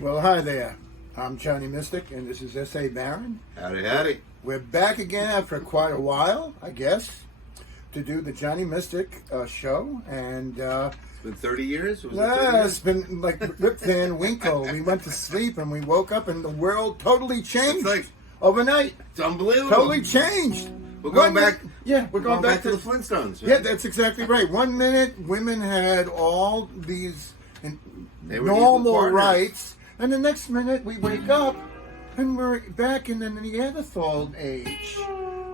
Well, hi there. I'm Johnny Mystic, and this is S.A. Baron. Howdy, howdy. We're back again after quite a while, I guess, to do the Johnny Mystic show. And It's been 30 years? Was it 30 yeah, years? it's been like Rip Van Winkle. We went to sleep and we woke up and the world totally changed overnight. It's unbelievable. Totally changed. We're going back. Yeah, we're going back to the Flintstones. Right? Yeah, that's exactly right. 1 minute, women had all these They were normal equal partners. rights, and the next minute we wake up and we're back in the Neanderthal age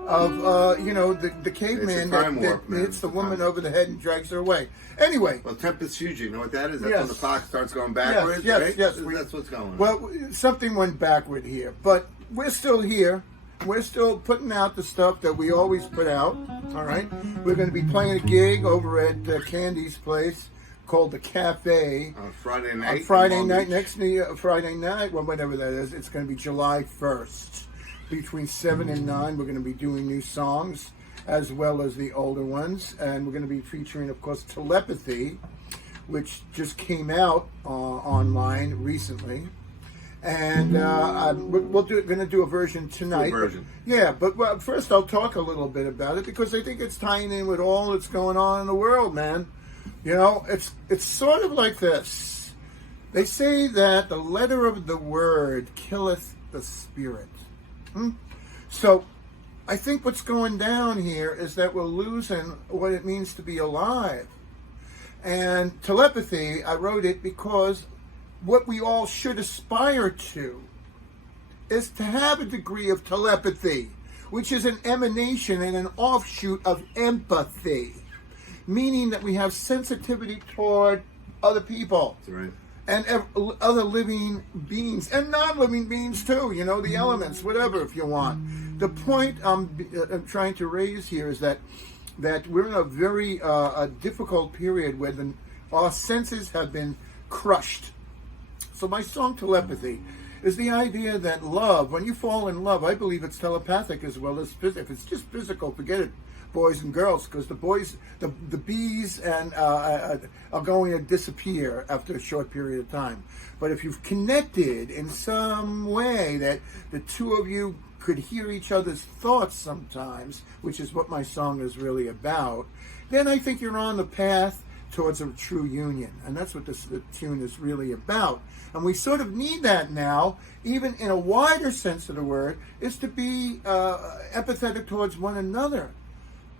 of the caveman It's a crime that warp, man. hits the woman over the head and drags her away. Anyway, Well, Tempest Fuji, you know what that is? That's Yes. when the clock starts going backwards, yes, right? yes. That's what's going on. well, something went backward here, but we're still here. We're still putting out the stuff that we always put out. All right, we're going to be playing a gig over at Candy's place called the Cafe. on Friday night. On Friday in Long night, Beach. next Friday night, well, whatever that is, it's going to be July 1st. Between 7 and 9, we're going to be doing new songs as well as the older ones. And we're going to be featuring, of course, Telepathy, which just came out online recently. And we're going to do a version tonight. Full version. Yeah, but first I'll talk a little bit about it because I think it's tying in with all that's going on in the world, man. You know, it's sort of like this. They say that the letter of the word killeth the spirit. So I think what's going down here is that we're losing what it means to be alive. And Telepathy, I wrote it because what we all should aspire to is to have a degree of telepathy, which is an emanation and an offshoot of empathy, meaning that we have sensitivity toward other people That's right. and other living beings and non-living beings too, you know, the elements, whatever, if you want. The point I'm trying to raise here is that we're in a very difficult period where our senses have been crushed. So my song Telepathy is the idea that love, when you fall in love, I believe it's telepathic as well as physical. If it's just physical, forget it, boys and girls, because the boys, the bees and are going to disappear after a short period of time. But if you've connected in some way that the two of you could hear each other's thoughts sometimes, which is what my song is really about, then I think you're on the path towards a true union. And that's what the tune is really about. And we sort of need that now, even in a wider sense of the word, is to be empathetic towards one another.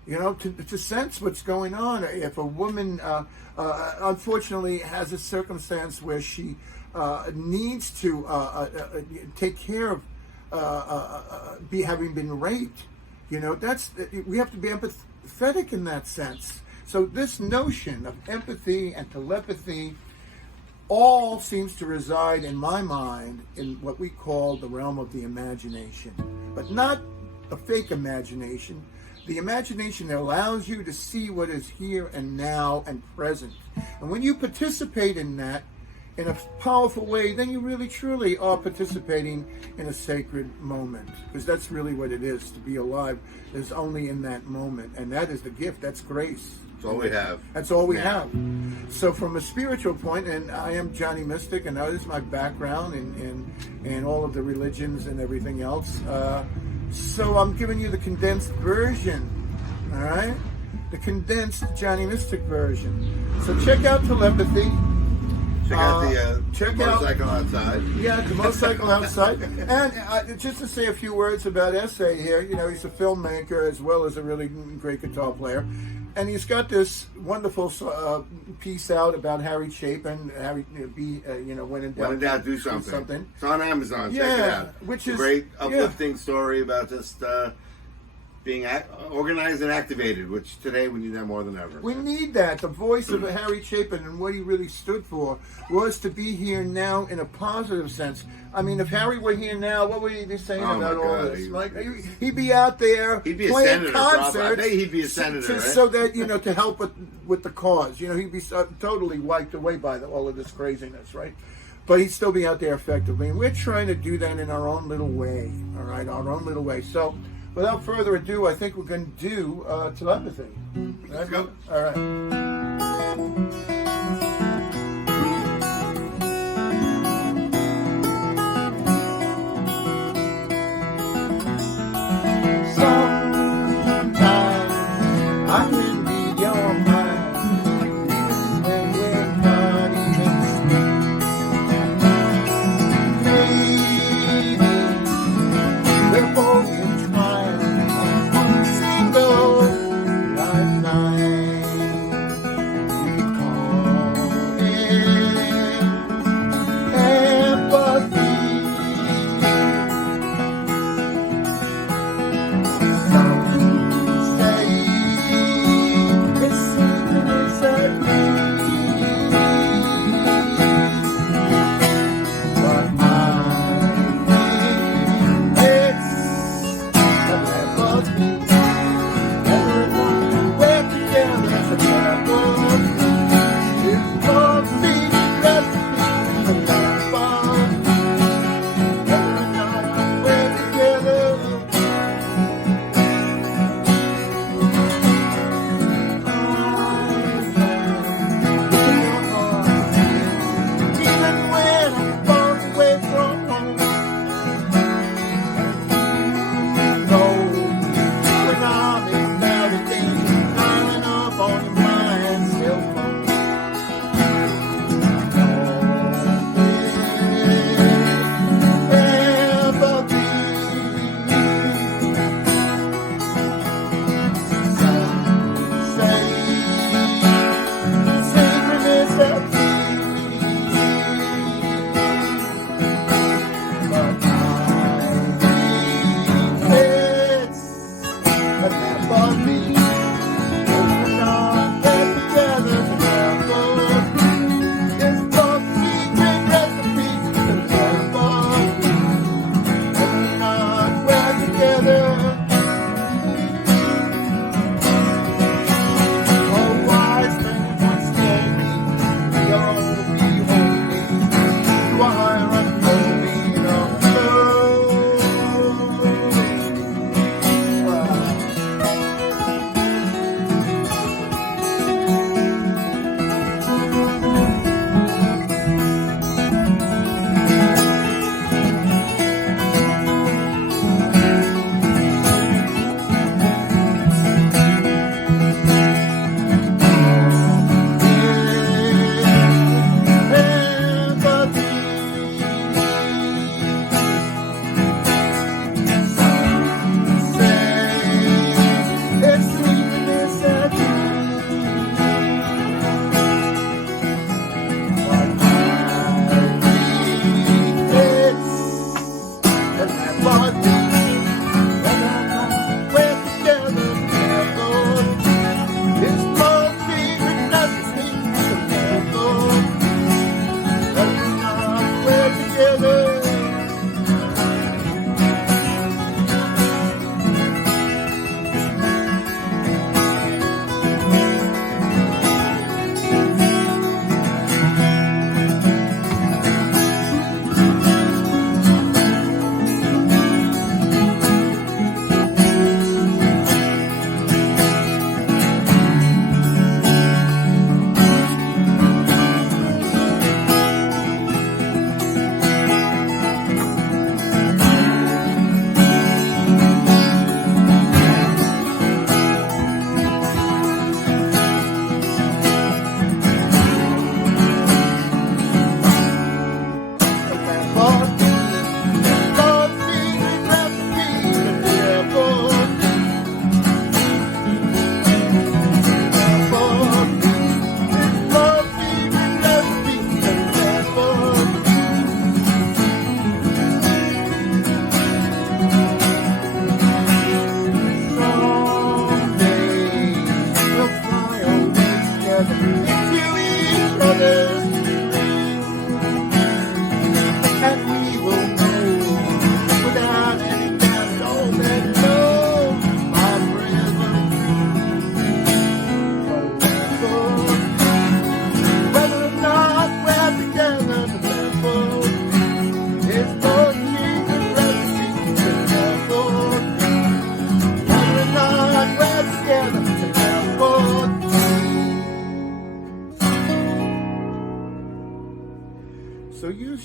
You know, to sense what's going on. If a woman, unfortunately, has a circumstance where she needs to take care of having been raped, you know, we have to be empathetic in that sense. So this notion of empathy and telepathy all seems to reside in my mind in what we call the realm of the imagination, but not a fake imagination. The imagination that allows you to see what is here and now and present. And when you participate in that in a powerful way, then you really truly are participating in a sacred moment. Because that's really what it is. To be alive is only in that moment. And that is the gift. That's grace. That's all we have. That's all we now. have. So from a spiritual point, and I am Johnny Mystic, and that is my background in all of the religions and everything else. So I'm giving you the condensed version, all right? The condensed Johnny Mystic version. So check out Telepathy. Check out the check motorcycle outside. Yeah, the motorcycle outside. And just to say a few words about S.A. here, you know, he's a filmmaker as well as a really great guitar player. And he's got this wonderful piece out about Harry Chapin. Harry, when in doubt, Do something. It's on Amazon. Check it out. Which It's is a great, uplifting story about just being organized and activated, which today we need that more than ever. We need that. The voice of Harry Chapin and what he really stood for was to be here now in a positive sense. I mean, if Harry were here now, what would he be saying about all this? He'd be out there he'd be a playing senator, concerts. I think he'd be a senator, right? So that, you know, to help with the cause. You know, he'd be totally wiped away by all of this craziness, right? But he'd still be out there effectively. And we're trying to do that in our own little way, all right? Our own little way. So without further ado, I think we're going to do Telepathy. Let's go. All right.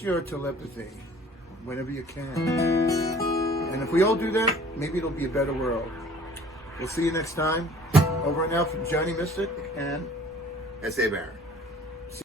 your telepathy whenever you can. And if we all do that, maybe it'll be a better world. We'll see you next time. Over and out from Johnny Mystic and S.A. Baron.